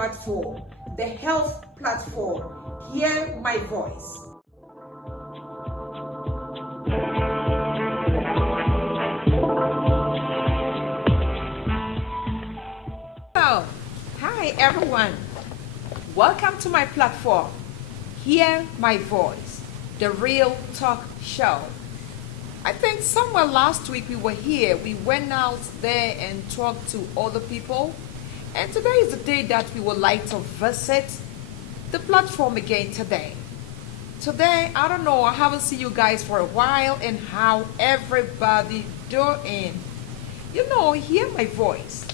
platform, the health platform. Hear my voice. So, hi everyone. Welcome to my platform. Hear my voice, the real talk show. I think somewhere last week we were here. We went out there and talked to other people. And today is the day that we would like to visit the platform again today. Today, I don't know, I haven't seen you guys for a while, and how everybody doing. You know, hear my voice.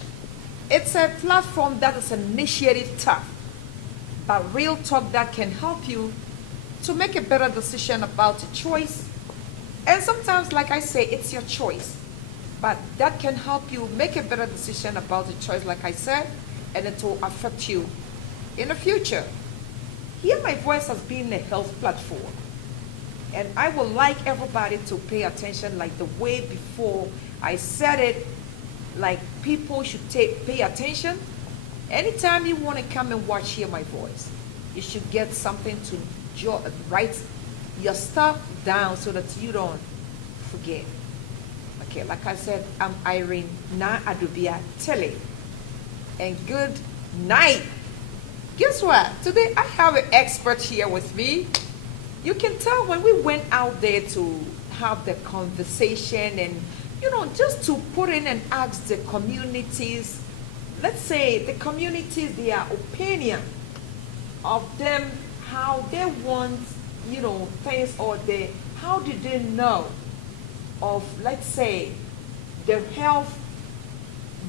It's a platform that is initiative tough, but real talk that can help you to make a better decision about a choice. And sometimes, like I say, it's your choice, but that can help you make a better decision about the choice, like I said, and it will affect you in the future. Here my voice has been a health platform, and I would like everybody to pay attention, like the way before I said it, like people should pay attention. Anytime you want to come and watch Hear My Voice, you should get something to write your stuff down so that you don't forget. Okay, like I said, I'm Irene Na Adubia Tele, and good night. Guess what? Today I have an expert here with me. You can tell when we went out there to have the conversation and, you know, just to put in and ask the communities, let's say the communities, their opinion of them, how they want, you know, things, or how did they know of, let's say, the health,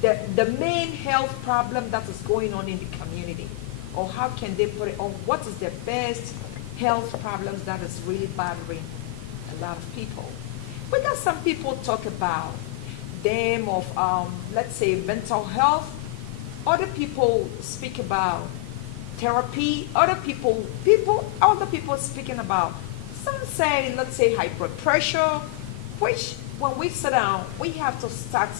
the main health problem that is going on in the community, or how can they put it on, what is the best health problems that is really bothering a lot of people. We got some people talk about them of, let's say, mental health. Other people speak about therapy. Other people speaking about, some say, let's say, high blood pressure, which when we sit down, we have to start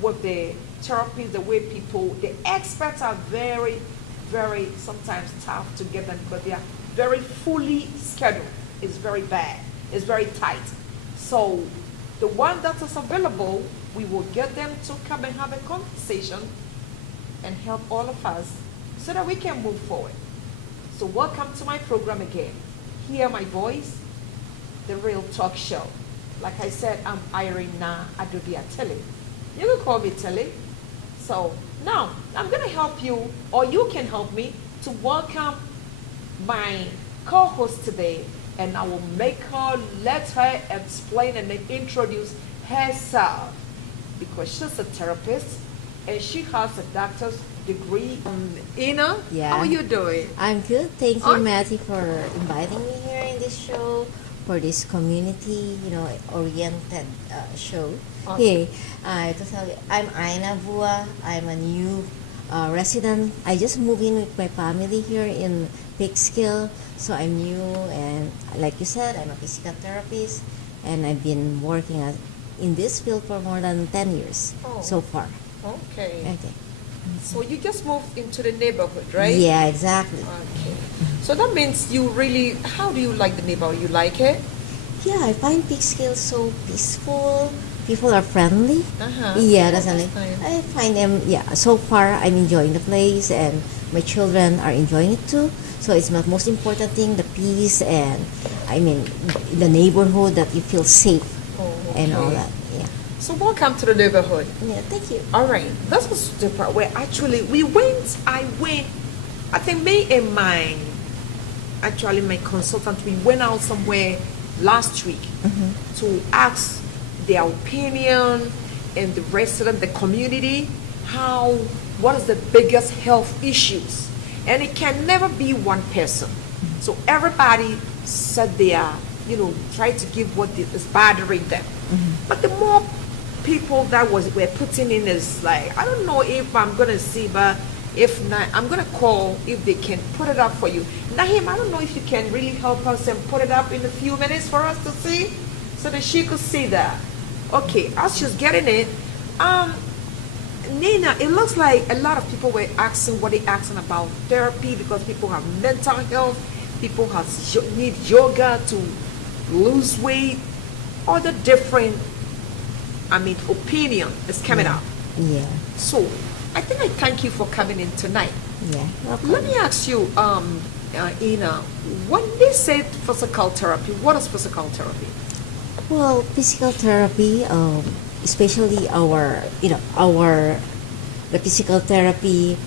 with the therapy, the way people, the experts are very, very sometimes tough to get them, because they are very fully scheduled. It's very bad. It's very tight. So the one that is available, we will get them to come and have a conversation and help all of us so that we can move forward. So welcome to my program again. Hear my voice, the real talk show. Like I said, I'm Irene Na Adubia Tele. You can call me Tele. So now I'm gonna help you, or you can help me to welcome my co-host today, and I will make her, let her explain and then introduce herself, because she's a therapist and she has a doctor's degree. Ina, Yeah. how are you doing? I'm good. Thank you, Matty, for inviting me here in this show, for this community, oriented show. Okay. Hey, to tell you, I'm Aina Bua. I'm a new resident. I just moved in with my family here in Peekskill, so I'm new, and like you said, I'm a physical therapist, and I've been working in this field for more than 10 years so far. Okay. Okay. So you just moved into the neighborhood, right? Yeah, exactly. Okay. So that means you really, how do you like the neighborhood? You like it? Yeah, I find Peekskill so peaceful. People are friendly. Uh-huh. Yeah, definitely. That's nice. I find them, so far I'm enjoying the place, and my children are enjoying it too. So it's the most important thing, the peace, and the neighborhood, that you feel safe and all Okay. that. Yeah. So welcome to the neighborhood. Yeah, thank you. All right, this was the part where actually I think me and my consultant, we went out somewhere last week to ask their opinion and the resident, the community, what is the biggest health issues. And it can never be one person. So everybody said try to give what is bothering them. But the more people that were putting in is like, I don't know if I'm gonna see, but if not, I'm gonna call if they can put it up for you. Nahim, I don't know if you can really help us and put it up in a few minutes for us to see, so that she could see that. Okay, as she's getting it, Nina, it looks like a lot of people were asking what they asking about therapy because people have mental health, people need yoga to lose weight, all the different, opinion is coming Yeah. out. Yeah. So I think I thank you for coming in tonight. Yeah. Let me ask you, Ina, when they say physical therapy, what is physical therapy? Well, physical therapy, especially the physical therapy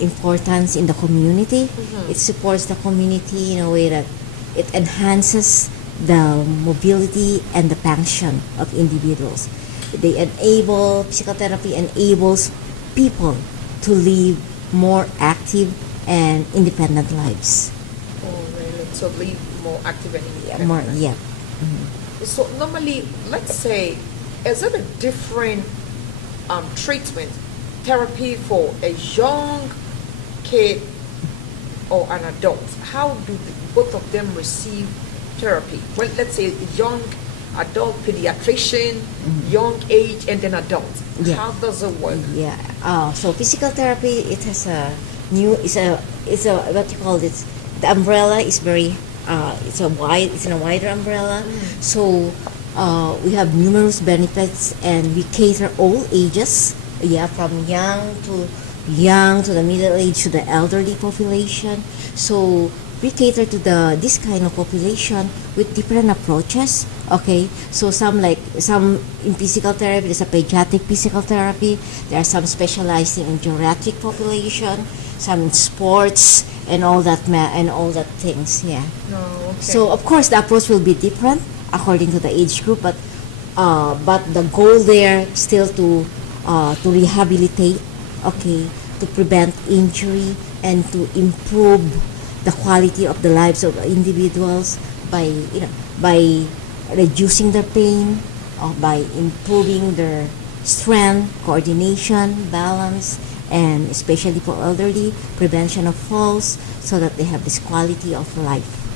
importance in the community. It supports the community in a way that it enhances the mobility and the function of individuals. Physical therapy enables people to live more active and independent lives. Oh, really? So live more active and Yeah, independent. yeah. So normally, let's say, is it a different treatment, therapy for a young kid or an adult? How do both of them receive therapy? Well, let's say young adult pediatrician, young age, and then adult. Yeah. How does it work? Yeah. So physical therapy, it has a new. It's a what you call it. The umbrella is very. It's in a wider umbrella. So we have numerous benefits, and we cater all ages. Yeah, from young to the middle age to the elderly population. So we cater to this kind of population with different approaches. Okay, so some in physical therapy, there's a pediatric physical therapy. There are some specializing in geriatric population, some in sports and all that things. Yeah. Oh, okay. So of course the approach will be different according to the age group, but the goal there still to rehabilitate, okay, to prevent injury and to improve the quality of the lives of individuals by reducing their pain or by improving their strength, coordination, balance, and especially for elderly, prevention of falls so that they have this quality of life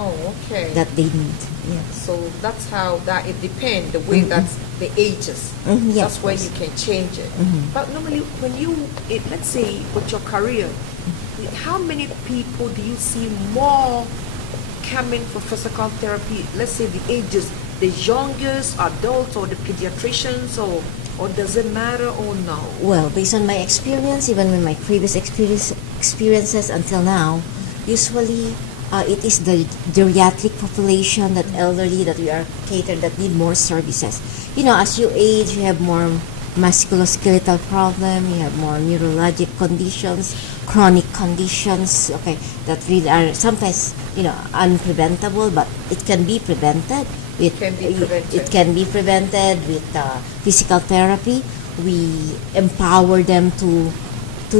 Oh, okay. that they need. Yeah. So that's how that it depends the way that's the ages. Mhm, yes, That's where of you course. can change it. But normally, when let's say with your career, how many people do you see more coming for physical therapy? Let's say the ages, the youngest adults or the pediatricians, or does it matter or no? Well, based on my experience, even with my previous experiences until now, usually it is the geriatric population, that elderly that we are catered, that need more services. As you age, you have more musculoskeletal problem, you have more neurologic conditions, chronic conditions, okay, that really are sometimes, unpreventable, but it can be prevented. It can be prevented with physical therapy. We empower them to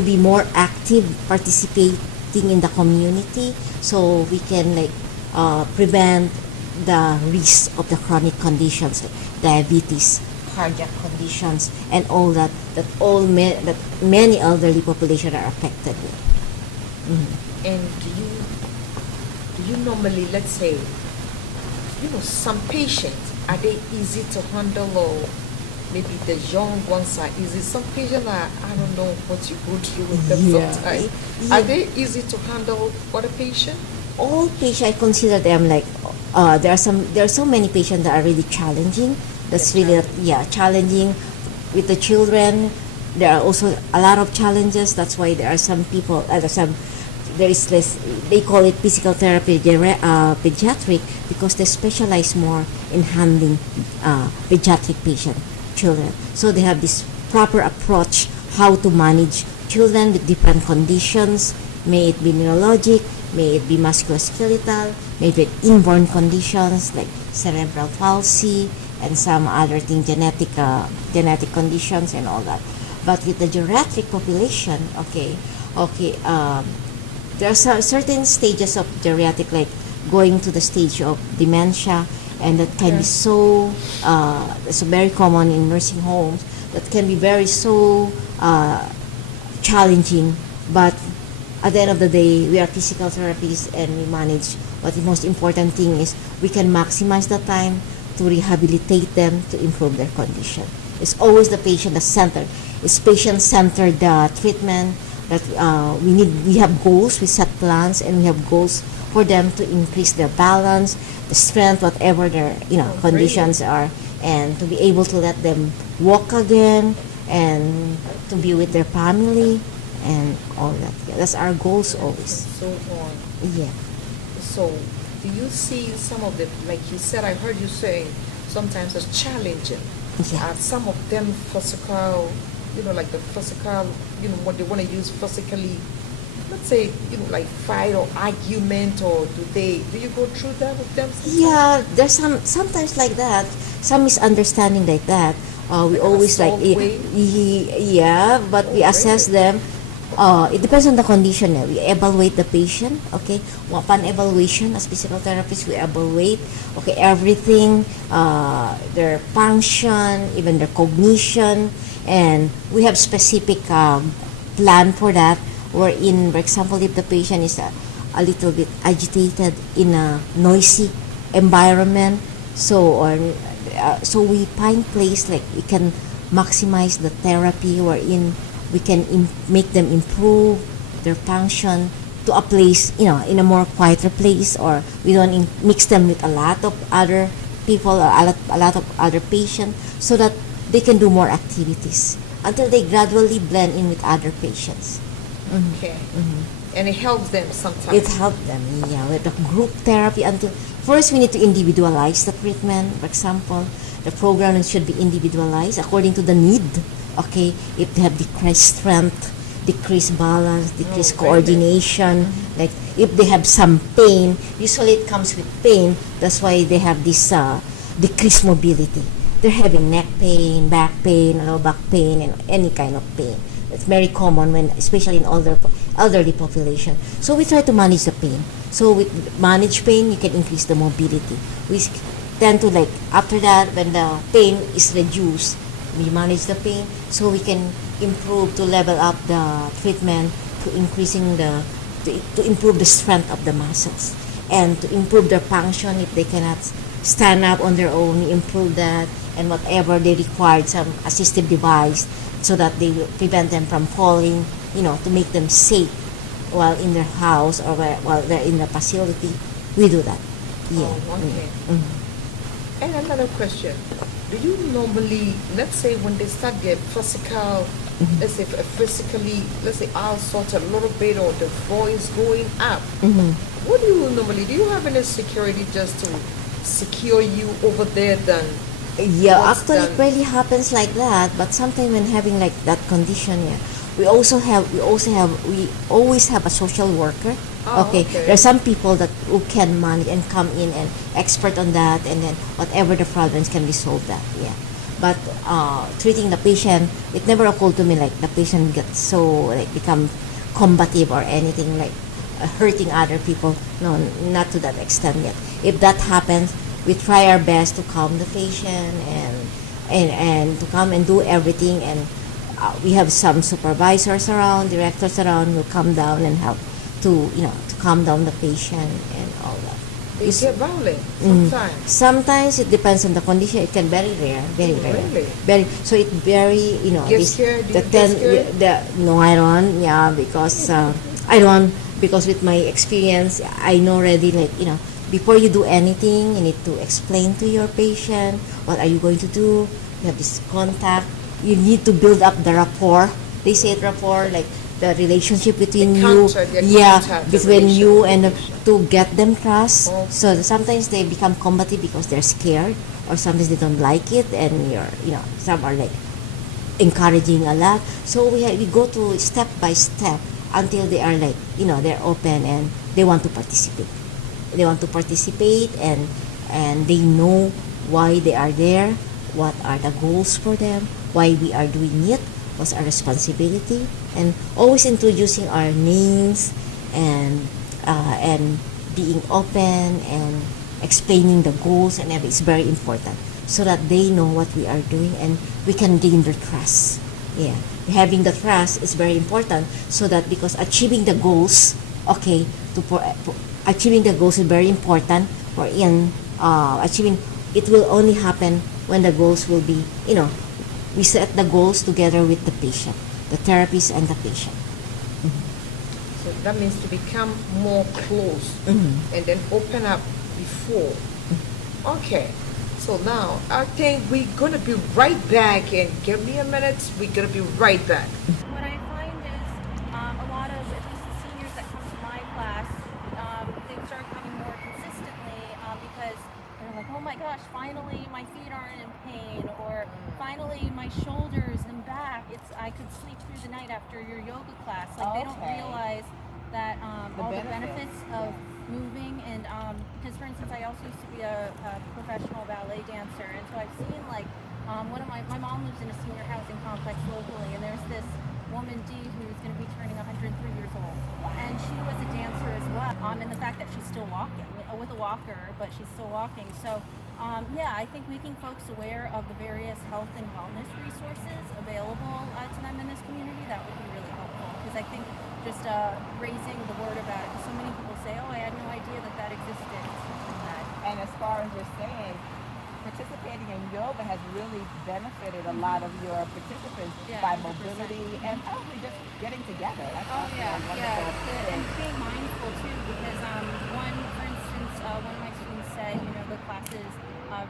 be more active, participating in the community, so we can prevent the risk of the chronic conditions like diabetes, cardiac conditions, and all that many elderly population are affected with. And do you normally, let's say, some patients, are they easy to handle, or maybe the young ones are easy? Some patients are, I don't know what you go through with them Yeah. sometimes. Yeah. Are they easy to handle for the patient? All patients, I consider them there are so many patients that are really challenging. That's really challenging. With the children, there are also a lot of challenges. That's why there are some people, there is less. They call it physical therapy pediatric, because they specialize more in handling pediatric children. So they have this proper approach how to manage children with different conditions, may it be neurologic, may it be musculoskeletal, may it be inborn conditions like cerebral palsy and some other thing, genetic conditions and all that. But with the geriatric population, there are certain stages of geriatric, like going to the stage of dementia, and that can be so very common in nursing homes. That can be very challenging, but at the end of the day, we are physical therapists and we manage. But the most important thing is we can maximize the time to rehabilitate them to improve their condition. It's always the patient the center. It's patient-centered treatment that we have goals, we set plans, and we have goals for them to increase their balance, the strength, whatever their conditions are, and to be able to let them walk again and to be with their family and all that. Yeah, that's our goals always. So on. Yeah. So, do you see some of the, like you said, I heard you saying sometimes it's challenging. Yeah. Some of them physical, like the physical, what they want to use physically, let's say, like fight or argument, or do you go through that with them sometimes? Yeah, there's sometimes like that, some misunderstanding like that. We always like, assault way? yeah, but we Oh, assess really? them. It depends on the condition. We evaluate the patient. Okay, upon evaluation, as physical therapists, we evaluate everything, their function, even their cognition, and we have specific plan for that. Wherein, for example, if the patient is a little bit agitated in a noisy environment, so we find place like we can maximize the therapy wherein we can make them improve their function to a place, in a more quieter place, or we don't mix them with a lot of other people or a lot of other patients, so that they can do more activities until they gradually blend in with other patients. Okay. And it helps them sometimes. It helped them, yeah, with the group therapy. Until first we need to individualize the treatment. For example, the programming should be individualized according to the need. Okay, if they have decreased strength, decreased balance, decreased coordination, like if they have some pain, usually it comes with pain. That's why they have this decreased mobility. They're having neck pain, back pain, low back pain, and any kind of pain. It's very common when, especially in elderly population. So we try to manage the pain. So with managed pain, you can increase the mobility. We tend to after that, when the pain is reduced, we manage the pain so we can improve to level up the treatment to increasing to improve the strength of the muscles and to improve their function. If they cannot stand up on their own, improve that, and whatever they require, some assistive device, so that they will prevent them from falling, to make them safe while in their house or while they're in the facility. We do that. Yeah. Oh, okay. Mm-hmm. And another question. Do you normally, let's say when they start their physical, let's say physically, let's say I'll sort a little bit or the voice going up, what do you normally, do you have any security just to secure you over there then? Yeah, What's actually done? it rarely happens like that, but sometimes when having like that condition, yeah, we always have a social worker. Oh, Okay, okay. there are some people that who can manage and come in and expert on that, and then whatever the problems can be solved that. Yeah, but treating the patient, it never occurred to me like the patient gets so become combative or anything like hurting other people. No, not to that extent yet. If that happens, we try our best to calm the patient and to come and do everything, and we have some supervisors around, directors around who come down and help to calm down the patient and all that. They get violent Mm. sometimes. Sometimes it depends on the condition. It can very rare, very rare. Really? Very. So it very Get scared? Do the you get scared? no, I don't. Yeah, because I don't, because with my experience, I know already before you do anything, you need to explain to your patient what are you going to do. You have this contact. You need to build up the rapport. They say rapport, like the relationship between you, contact, the between you and relationship. to get them trust. Oh. So sometimes they become combative because they're scared, or sometimes they don't like it, and some are like encouraging a lot. So we go to step by step until they are they're open and they want to participate. They want to participate, and they know why they are there, what are the goals for them, why we are doing it, what's our responsibility, and always introducing our names and being open and explaining the goals and everything is very important, so that they know what we are doing and we can gain their trust. Yeah, having the trust is very important, so that because achieving the goals, achieving the goals is very important. For achieving, it will only happen when the goals will be we set the goals together with the patient, the therapist and the patient. So that means to become more close and then open up before. Okay. So now I think we're gonna be right back, and give me a minute. We're gonna be right back. What I find is a lot of, at least the seniors that come to my class, they start coming more consistently because they're like, oh my gosh, finally my feet aren't in pain, or finally my shoulders and back. I could sleep through the night after your yoga class. Like they don't realize that all the benefits of moving, and because for instance I also used to be a professional ballet dancer, and so I've seen like one of my mom lives in a senior housing complex locally, and there's this woman D who's going to be turning 103 years old, and she was a dancer as well, and the fact that she's still walking with a walker, but she's still walking. So yeah, I think making folks aware of the various health and wellness resources available to them in this community, that would be really helpful, because I think just raising the word about it, because so many people say, oh, I had no idea that that existed. And as far as you're saying, participating in yoga has really benefited a lot of your participants by 100%. mobility and probably just getting together. That's Oh also yeah, a wonderful yeah, thing. and being mindful too, because for instance, one of my students said, the classes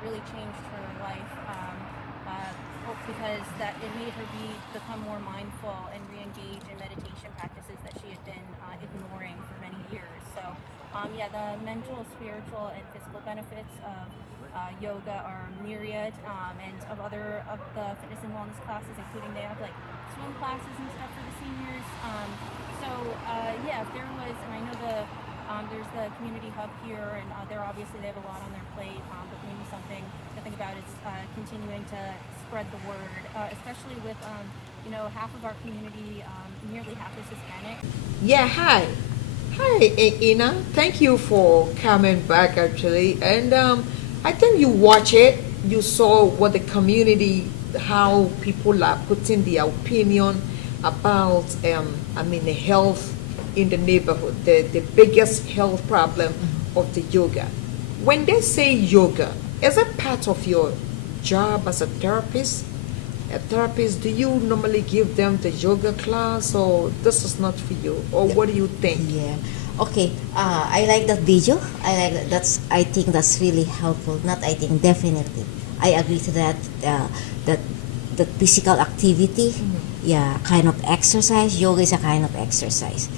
really changed her life, because that it made her become more mindful and re-engage in meditation practices that she had been ignoring for many years. So yeah, the mental, spiritual, and physical benefits of yoga are myriad, and of the fitness and wellness classes, including they have like swim classes and stuff for the seniors. So yeah, if there was, and I know there's the community hub here, and they have a lot on their plate, but maybe something to think about is continuing to spread the word, especially with half of our community, nearly half is Hispanic. Yeah, hi. Hi, Ina. Thank you for coming back actually. And I think you watch it. You saw what the community, how people are putting their opinion about, the health in the neighborhood, the biggest health problem of the yoga. When they say yoga, is it part of your job as a therapist? A therapist, do you normally give them the yoga class, or this is not for you, or what do you think? Yeah. Okay. I like that video. I like that. I think that's really helpful. Not I think, definitely. I agree to that. That physical activity, yeah, kind of exercise. Yoga is a kind of exercise.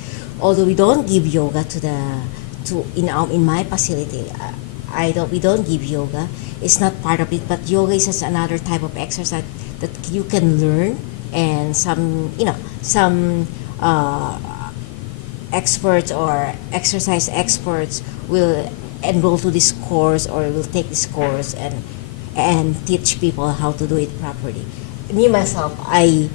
Although we don't give yoga in my facility, we don't give yoga. It's not part of it. But yoga is just another type of exercise that you can learn, and some experts or exercise experts will enroll to this course, or will take this course and teach people how to do it properly. Me myself, I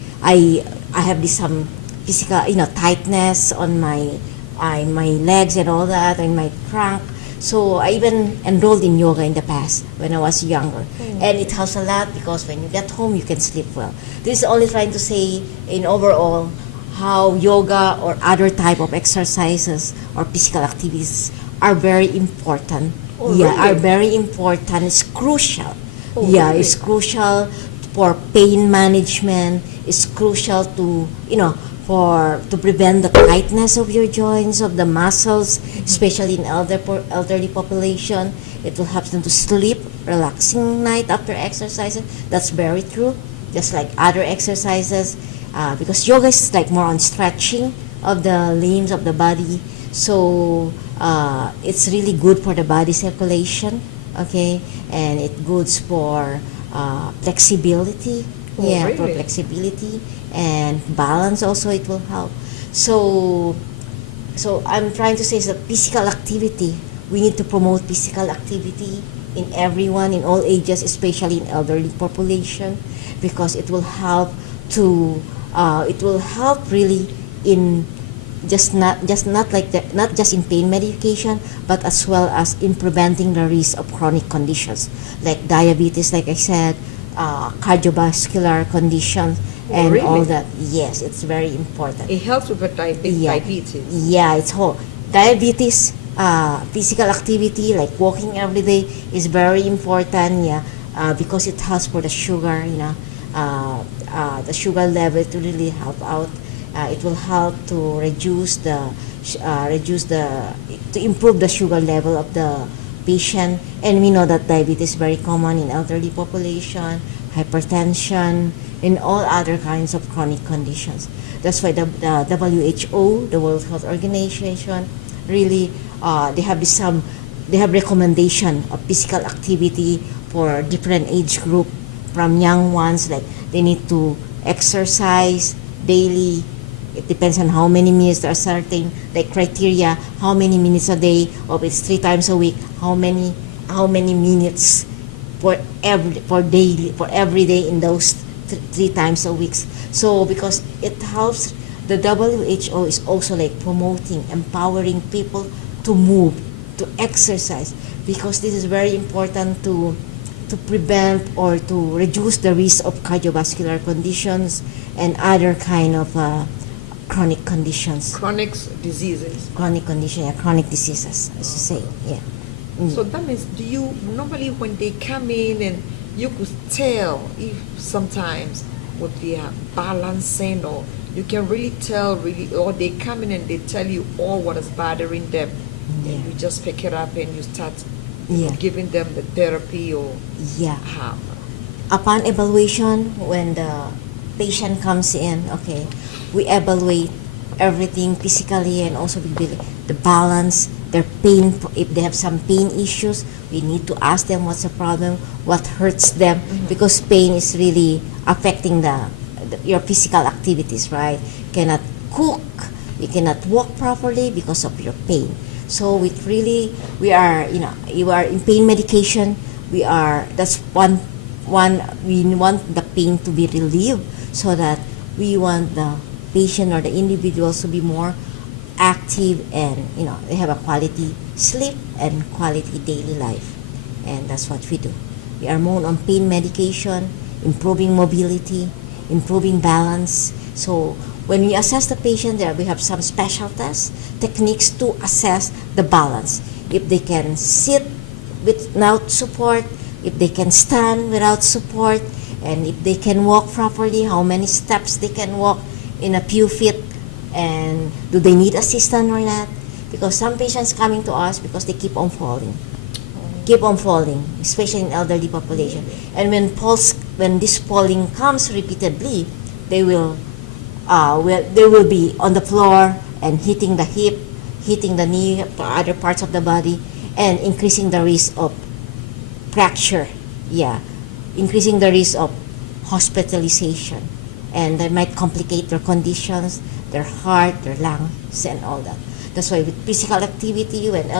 have this some physical tightness on my legs and all that, and my trunk. So I even enrolled in yoga in the past when I was younger, and it helps a lot because when you get home you can sleep well. This is only trying to say in overall how yoga or other type of exercises or physical activities are very important. Oh, yeah, really? are very important. It's crucial. Oh, yeah, really? it's crucial for pain management. It's crucial to to prevent the tightness of your joints, of the muscles, especially in elderly population. It will help them to sleep, relaxing night after exercises. That's very true. Just like other exercises, because yoga is like more on stretching of the limbs of the body. So it's really good for the body circulation, okay, and it's good for flexibility. Oh, Yeah, for really? flexibility and balance also it will help. So I'm trying to say is that physical activity. We need to promote physical activity in everyone, in all ages, especially in elderly population, because it will help really in not just in pain medication, but as well as in preventing the risk of chronic conditions like diabetes, like I said, cardiovascular conditions, and really? all that. Yes, it's very important. It helps with Yeah. diabetes. Yeah, it's whole. Diabetes, physical activity like walking every day is very important. Yeah, because it helps for the sugar. the sugar level to really help out. It will help to to improve the sugar level of the patient. And we know that diabetes is very common in elderly population, hypertension, and all other kinds of chronic conditions. That's why the WHO, the World Health Organization, really they have recommendation of physical activity for different age group, from young ones, like they need to exercise daily. It depends on how many minutes. There are certain like criteria, how many minutes a day, or if it's 3 times a week, how many minutes for every day in those 3 times a week. So because it helps, the WHO is also like promoting, empowering people to move, to exercise, because this is very important to prevent or to reduce the risk of cardiovascular conditions and other kind of chronic conditions. Chronic diseases. Chronic diseases, as you say, yeah. So that means, do you normally when they come in and you could tell if sometimes with their balancing, or you can really tell or they come in and they tell you all what is bothering them, Yeah. and you just pick it up and you start Yeah. giving them the therapy or Yeah. how? Upon evaluation, when the patient comes in, okay, we evaluate everything physically and also the balance, their pain. If they have some pain issues, we need to ask them what's the problem, what hurts them, because pain is really affecting your physical activities, right? You cannot cook, you cannot walk properly because of your pain. So you are in pain medication. That's one, we want the pain to be relieved, so that we want the patient or the individuals to be more active, and they have a quality sleep and quality daily life. And that's what we do. We are more on pain medication, improving mobility, improving balance. So when we assess the patient, there we have some special tests, techniques to assess the balance. If they can sit without support, if they can stand without support, and if they can walk properly, how many steps they can walk in a few feet, and do they need assistance or not? Because some patients coming to us because they keep on falling, especially in elderly population. And when this falling comes repeatedly, they will be on the floor and hitting the hip, hitting the knee, other parts of the body, and increasing the risk of fracture. Yeah, increasing the risk of hospitalization, and that might complicate their conditions, their heart, their lungs, and all that. That's why with physical activity, when in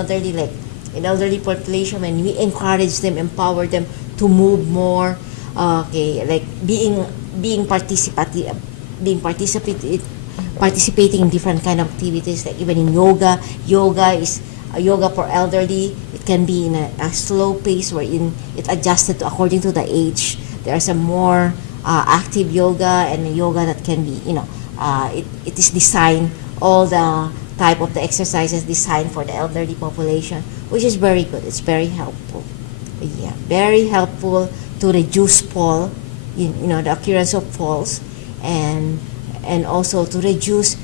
elderly population, when we encourage them, empower them to move more, like being participating in different kind of activities, like even in yoga. Yoga for elderly, it can be in a slow pace, wherein it adjusted according to the age. There are some more active yoga, and yoga that can be, it is designed, all the type of the exercises designed for the elderly population, which is very good. It's very helpful. Yeah, very helpful to reduce fall, the occurrence of falls, and also to reduce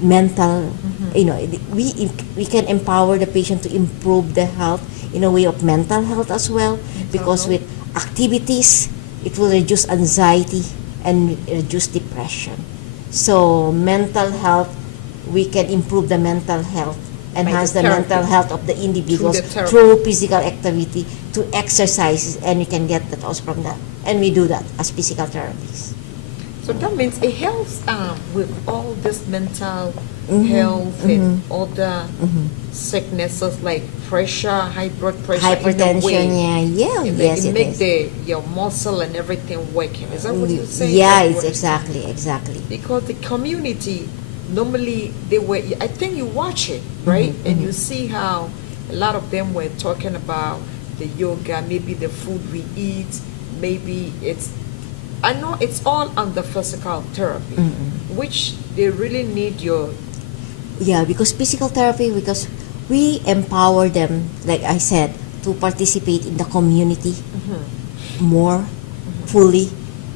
mental. We can empower the patient to improve the health in a way of mental health as well, because with activities, it will reduce anxiety and reduce depression. So mental health, we can improve the mental health, enhance the mental health of the individuals through physical activity, to exercises, and we can get that also from that. And we do that as physical therapists. So that means it helps with all this mental health and all the sicknesses like pressure, high blood pressure, hypertension. Yes, it makes your muscle and everything working. Is that what you're saying? Yeah, it's exactly. Because the community normally I think you watch it, right? And you see how a lot of them were talking about the yoga, maybe the food we eat, maybe I know it's all under physical therapy, which they really need your. Yeah, because physical therapy, because we empower them, like I said, to participate in the community more fully,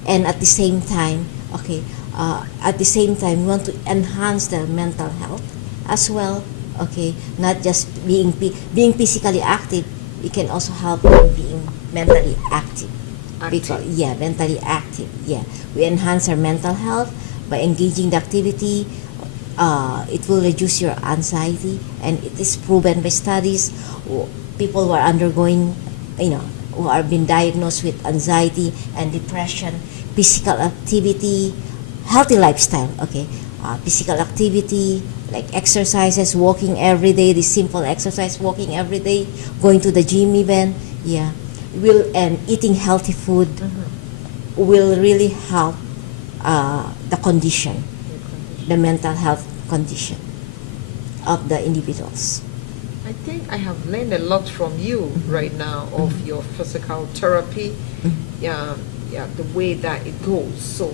and at the same time, okay, at the same time, we want to enhance their mental health as well. Okay, not just being physically active, it can also help in being mentally active. Because yeah, mentally active. Yeah, we enhance our mental health by engaging the activity. It will reduce your anxiety, and it is proven by studies. People who are undergoing, who are being diagnosed with anxiety and depression, physical activity, healthy lifestyle. Okay, physical activity like exercises, walking every day. The simple exercise, walking every day, going to the gym even. Yeah, will and eating healthy food will really help the condition, the mental health condition of the individuals. I think I have learned a lot from you right now of your physical therapy, yeah, the way that it goes. So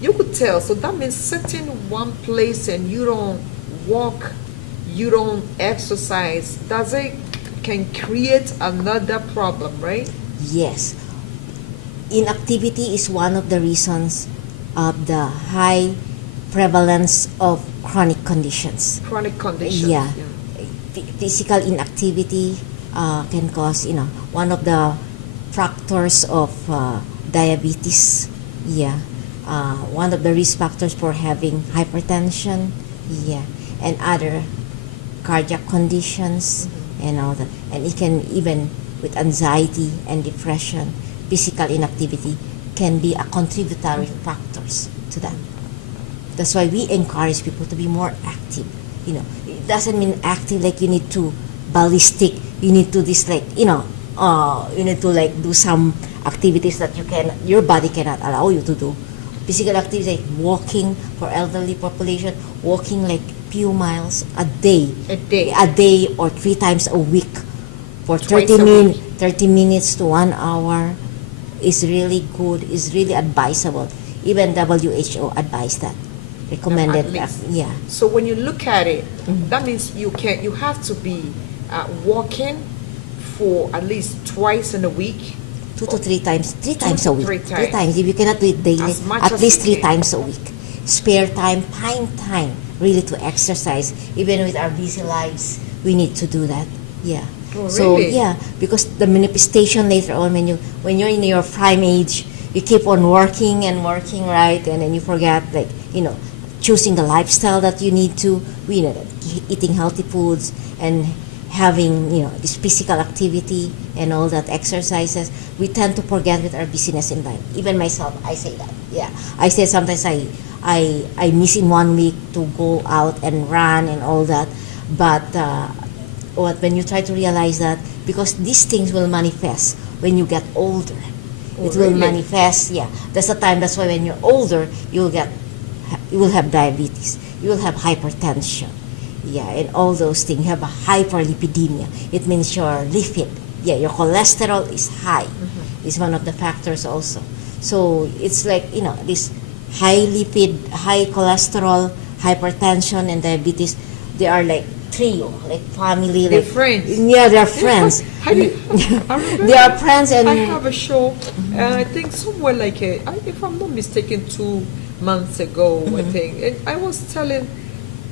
you could tell. So that means sitting one place and you don't walk, you don't exercise. Does it can create another problem, right? Yes, inactivity is one of the reasons of the high prevalence of chronic conditions. Chronic conditions. Yeah. Physical inactivity can cause, one of the factors of diabetes. Yeah, one of the risk factors for having hypertension. Yeah, and other cardiac conditions and all that. And it can even with anxiety and depression, physical inactivity can be a contributory factors to that. That's why we encourage people to be more active. It doesn't mean active like you need to ballistic. You need to this like you need to like do some activities that your body cannot allow you to do. Physical activity like walking for elderly population, walking like few miles a day, or 3 times a week for 30 minutes to 1 hour is really good. Is really advisable. Even WHO advised that. Recommended that. Yeah. So when you look at it, that means you have to be walking for at least twice in a week. 2 to 3 times. 3 times a week. 3 times. 3 times. If you cannot do it daily, As much at as least you 3 can. times a week. Spare time, find time really to exercise. Even with our busy lives, we need to do that. Yeah. Oh, So really? yeah, because the manifestation later on when you're in your prime age, you keep on working and working, right? And then you forget choosing the lifestyle that you need to, eating healthy foods and having, this physical activity and all that exercises. We tend to forget with our busyness in life. Even myself, I say that. Yeah, I say sometimes I miss in 1 week to go out and run and all that. But when you try to realize that, because these things will manifest when you get older. It will really? manifest. Yeah, that's the time. That's why when you're older, you will have diabetes, you will have hypertension, yeah, and all those things. You have a hyperlipidemia. It means your lipid, your cholesterol is high. It's one of the factors also. So it's like this high lipid, high cholesterol, hypertension, and diabetes. They are like trio, like family. They're like friends. Yeah, they're friends. I remember They are friends, and I have a show. I think somewhere like if I'm not mistaken, 2 months ago, I think, and I was telling,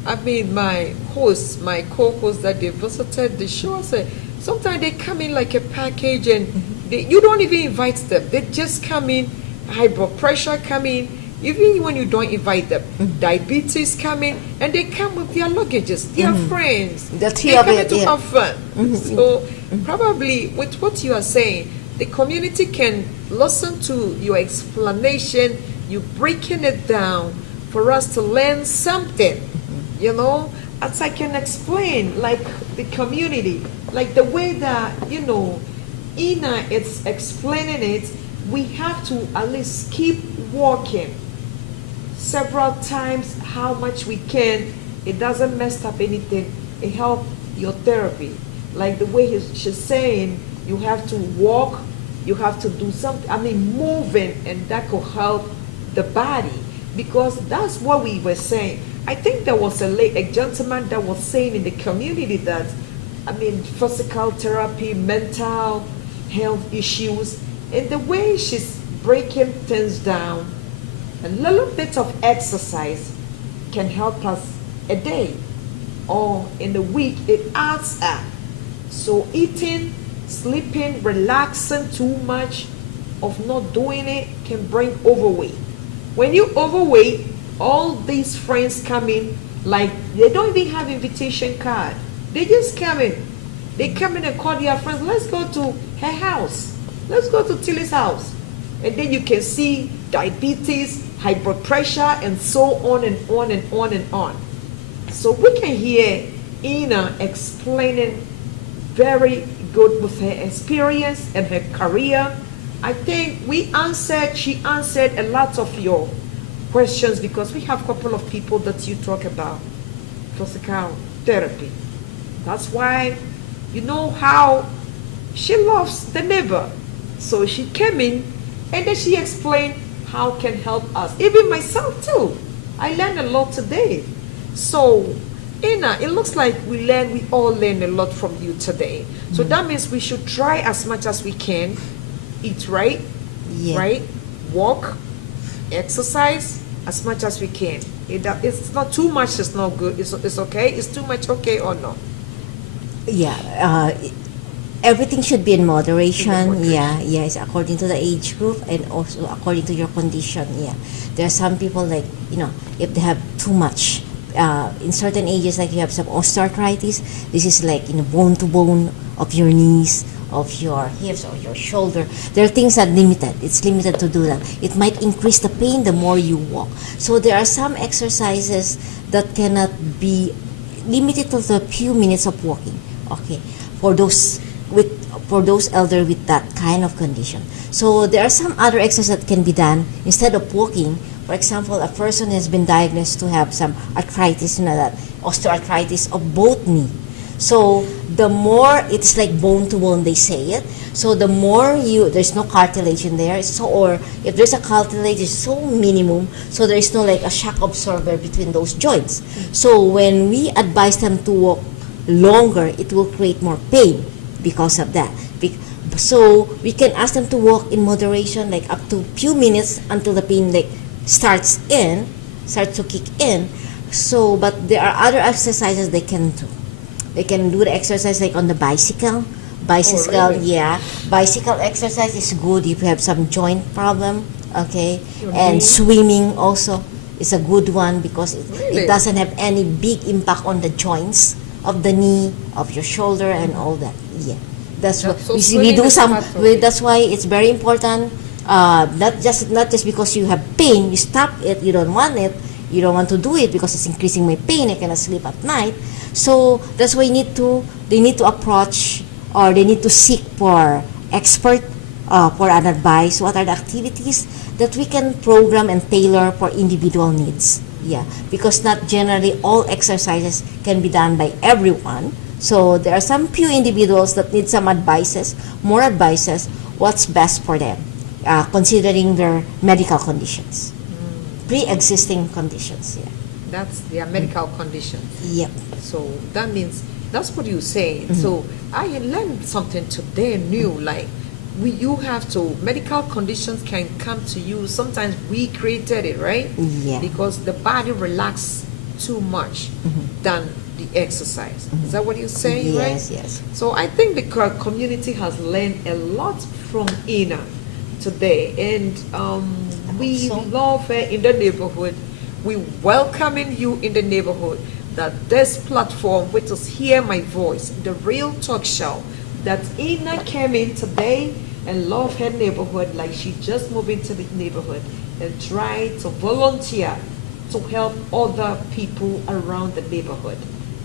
my co-host that they visited the show. I said sometimes they come in like a package, and you don't even invite them. They just come in, high blood pressure come in. Even when you don't invite them, diabetes come in, and they come with their luggages, their friends. The three They of come it, in to yeah. have fun. So probably with what you are saying, the community can listen to your explanation, you breaking it down for us to learn something. As I can explain, like the community, like the way that Ina is explaining it, we have to at least keep walking several times how much we can. It doesn't mess up anything. It helps your therapy. Like the way she's saying, you have to walk, you have to do something, moving, and that could help the body, because that's what we were saying. I think there was a gentleman that was saying in the community that, physical therapy, mental health issues, and the way she's breaking things down. A little bit of exercise can help us a day or in a week. It adds up. So eating, sleeping, relaxing too much of not doing it can bring overweight. When you overweight, all these friends come in like they don't even have invitation card. They just come in. They come in and call their friends, let's go to her house. Let's go to Tilly's house. And then you can see diabetes, high blood pressure, and so on and on and on and on. So we can hear Ina explaining very good with her experience and her career. I think she answered a lot of your questions because we have a couple of people that you talk about physical therapy. That's why you know how she loves the neighbor. So she came in and then she explained how can help us. Even myself too. I learned a lot today. So Ina, it looks like we all learn a lot from you today. So that means we should try as much as we can. Eat right, Yeah. right? Walk, exercise as much as we can. It's not too much, it's not good. It's okay. It's too much, okay or no? Yeah, everything should be in moderation. In moderation. Yeah, yes, according to the age group and also according to your condition. Yeah, there are some people like if they have too much. In certain ages, like you have some osteoarthritis, this is like bone to bone of your knees, of your hips, or your shoulder. There are things that limited. It's limited to do that. It might increase the pain the more you walk. So there are some exercises that cannot be limited to the few minutes of walking. Okay, for those elder with that kind of condition. So there are some other exercises that can be done instead of walking. For example, a person has been diagnosed to have some arthritis, that osteoarthritis of both knee. So the more it's like bone to bone, they say it. So the more there's no cartilage in there. So or if there's a cartilage, it's so minimum. So there is no like a shock absorber between those joints. So when we advise them to walk longer, it will create more pain because of that. So we can ask them to walk in moderation, like up to few minutes until the pain starts to kick in. So, but there are other exercises they can do. They can do the exercise like on the bicycle. Oh, really? Yeah. Bicycle exercise is good if you have some joint problem, okay? Your And knee? swimming also is a good one because Really? it doesn't have any big impact on the joints of the knee, of your shoulder, and all that. Yeah. That's what So we swimming do is some. part of it. That's why it's very important. Not just because you have pain, you stop it. You don't want it. You don't want to do it because it's increasing my pain. I cannot sleep at night. So that's why they need to approach, or they need to seek for expert for an advice. What are the activities that we can program and tailor for individual needs? Yeah, because not generally all exercises can be done by everyone. So there are some few individuals that need some more advices, what's best for them, considering their medical conditions, pre-existing conditions. Yeah. That's their medical conditions. Yep. So that means that's what you're saying. So I learned something today new. Like you have to medical conditions can come to you. Sometimes we created it, right? Yeah. Because the body relaxes too much than the exercise. Is that what you're saying, Yes, right? yes. So I think the community has learned a lot from Ina today, and we so. love her in the neighborhood. We welcoming you in the neighborhood. That this platform, which is Hear My Voice, the real talk show, that Ina came in today and love her neighborhood like she just moved into the neighborhood and tried to volunteer to help other people around the neighborhood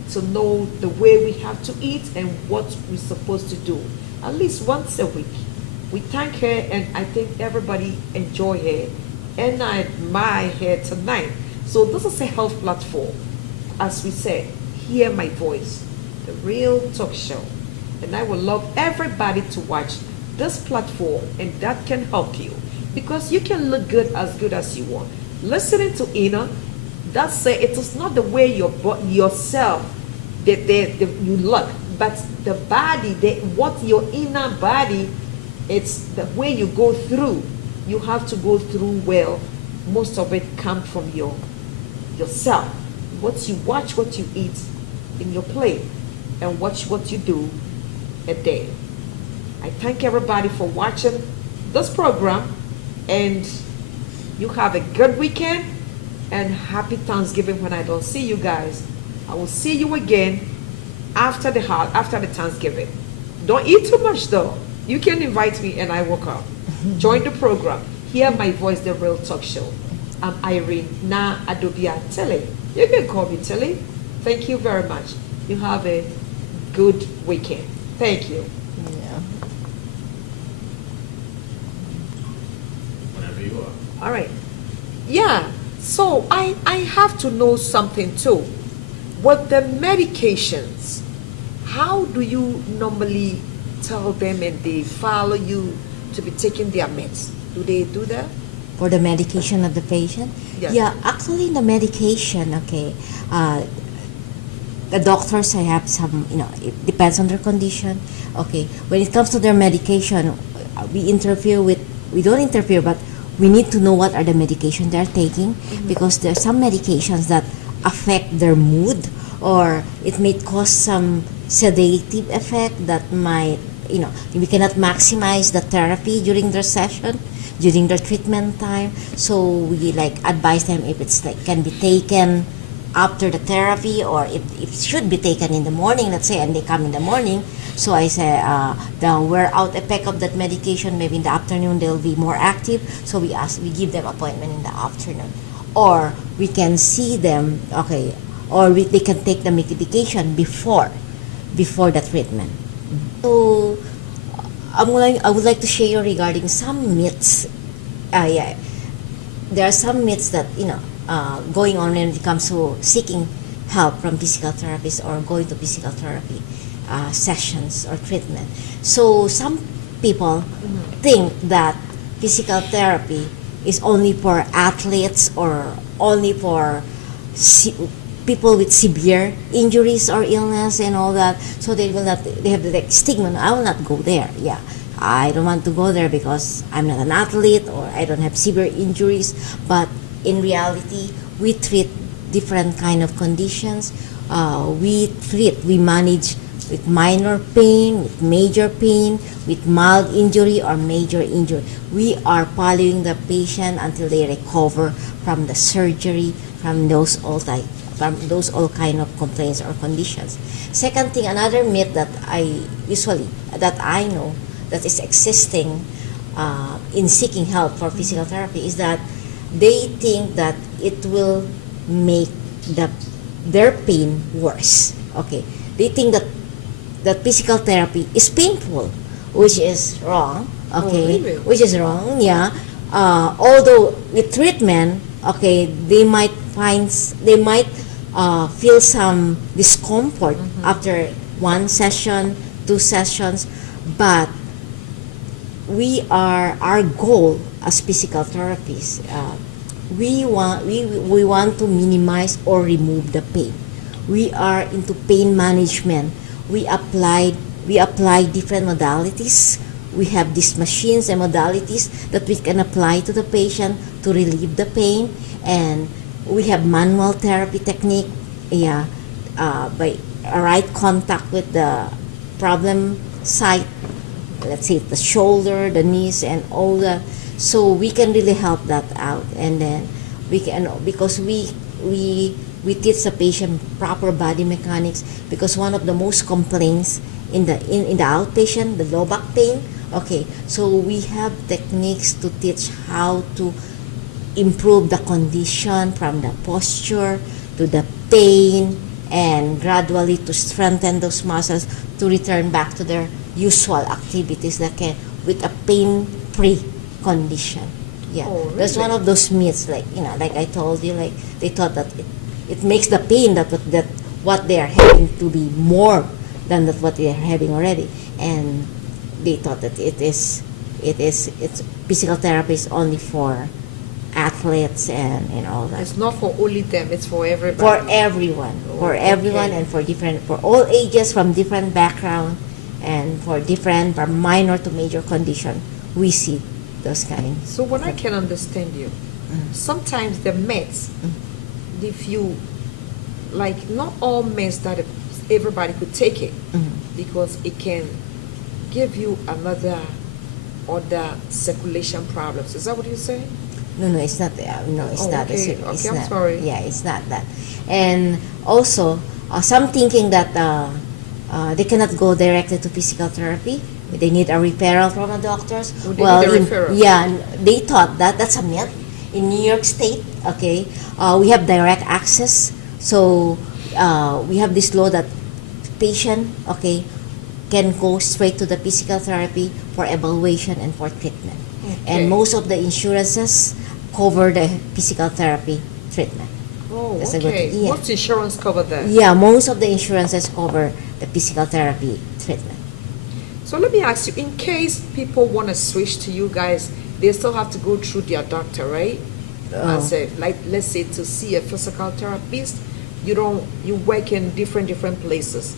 to know the way we have to eat and what we're supposed to do at least once a week. We thank her, and I think everybody enjoy her, and I admire her tonight. So this is a health platform. As we said, Hear My Voice, the real talk show. And I would love everybody to watch this platform, and that can help you because you can look good as you want. Listening to Ina, that's say it is not the way yourself that you look, but the body, what your inner body, it's the way you go through you have to go through, well, most of it comes from yourself. What you watch, what you eat in your plate, and watch what you do a day. I thank everybody for watching this program, and you have a good weekend and happy Thanksgiving when I don't see you guys. I will see you again after the Thanksgiving. Don't eat too much though. You can invite me and I will come. Join the program. Hear my voice, the real talk show. I'm Irene Na Adobia Tilly. You can call me Tilly. Thank you very much. You have a good weekend. Thank you. Yeah. Whenever you are. All right. Yeah. So I have to know something too. With the medications, how do you normally tell them and they follow you to be taking their meds? Do they do that? For the medication of the patient? Yes. Yeah, actually the medication, okay, the doctors, I have some, it depends on their condition. Okay, when it comes to their medication, we don't interfere, but we need to know what are the medication they're taking, because there are some medications that affect their mood, or it may cause some sedative effect that might, we cannot maximize the therapy during their session, during their treatment time. So we advise them if it's can be taken after the therapy, or if it should be taken in the morning, let's say, and they come in the morning. So I say the wear out effect of that medication, maybe in the afternoon they'll be more active. So we give them appointment in the afternoon, or we can see them, okay, or they can take the medication before the treatment. So I would like to share regarding some myths. Yeah, there are some myths that going on when it comes to seeking help from physical therapists or going to physical therapy sessions or treatment. So some people think that physical therapy is only for athletes or only for people with severe injuries or illness and all that. So they have the stigma, I will not go there. Yeah, I don't want to go there because I'm not an athlete or I don't have severe injuries. But in reality, we treat different kind of conditions. We manage with minor pain, with major pain, with mild injury or major injury. We are following the patient until they recover from the surgery, from those all kind of complaints or conditions. Second thing, another myth that I know that is existing in seeking help for physical therapy is that they think that it will make their pain worse. Okay, they think that physical therapy is painful, which is wrong. Okay, really? Which is wrong. Yeah. Although with treatment, okay, they might feel some discomfort after one session, 2 sessions, but our goal as physical therapists, we want to minimize or remove the pain. We are into pain management. We apply different modalities. We have these machines and modalities that we can apply to the patient to relieve the pain, and we have manual therapy technique, by a right contact with the problem site, let's say the shoulder, the knees, and all that. So we can really help that out, and then we can, because we teach the patient proper body mechanics, because one of the most complaints in the outpatient, the low back pain. Okay, so we have techniques to teach how to improve the condition from the posture to the pain, and gradually to strengthen those muscles to return back to their usual activities with a pain-free condition. Yeah, Oh, really? that's one of those myths. Like I told you, like they thought that it makes the pain that what they are having to be more than what they are having already, and they thought that it's physical therapy is only for athletes and all that. It's not for only them, it's for everybody. For everyone, Okay. and for all ages, from different background, and from minor to major condition, we see those kind. So when I can understand you, sometimes the meds, if you, like, not all meds that everybody could take it, because it can give you other circulation problems. Is that what you're saying? No, it's not. No, it's not. Okay, It's I'm not. sorry. Yeah, it's not that. And also, some thinking that they cannot go directly to physical therapy. They need a referral from a doctors. Oh, they need a referral. Yeah, they thought that that's a myth. In New York State, okay, we have direct access. So we have this law that patient, okay, can go straight to the physical therapy for evaluation and for treatment. Okay. And most of the insurances cover the physical therapy treatment. Oh, That's a good okay. thing, yeah. What's insurance cover that? Yeah, most of the insurances cover the physical therapy treatment. So let me ask you, in case people want to switch to you guys, they still have to go through their doctor, right? As a, like, let's say to see a physical therapist, you work in different places.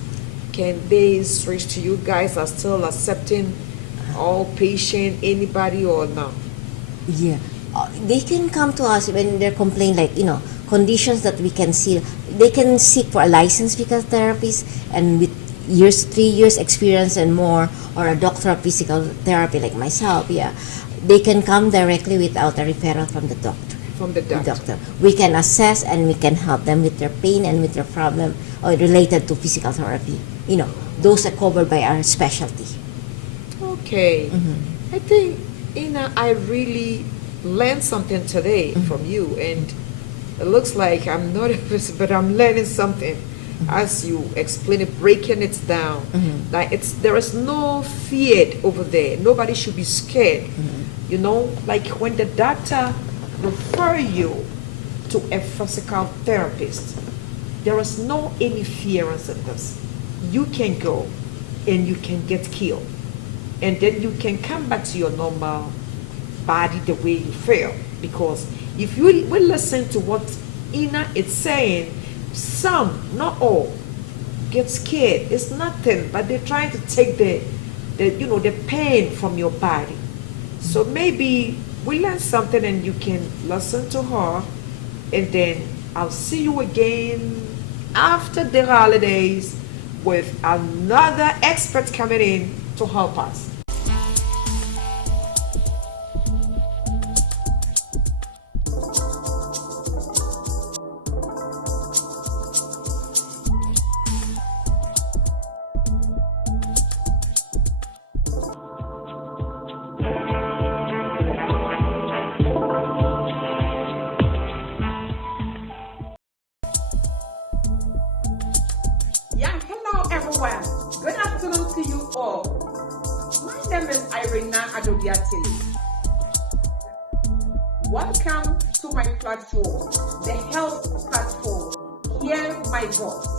Can they switch to you guys? Are still accepting all patient, anybody, or no? Yeah, they can come to us when they're complaining, like, conditions that we can see. They can seek for a licensed physical therapist and with 3 years experience and more, or a doctor of physical therapy like myself. Yeah, they can come directly without a referral from the doctor. From the doctor. We can assess and we can help them with their pain and with their problem or related to physical therapy. Those are covered by our specialty. Okay. I think, I really learned something today from you, and it looks like I'm not a person, but I'm learning something as you explain it, breaking it down. Like, there is no fear over there. Nobody should be scared. Like when the doctor refer you to a physical therapist, there is no interference in this. You can go and you can get killed, and then you can come back to your normal body the way you feel. Because if you will listen to what Ina is saying, some, not all, get scared. It's nothing, but they're trying to take the pain from your body. So maybe we learn something and you can listen to her, and then I'll see you again after the holidays with another expert coming in to help us. Yeah, hello everyone. Good afternoon to you all. My name is Irina Adobiatili. Welcome to my platform, the health platform. Hear my voice.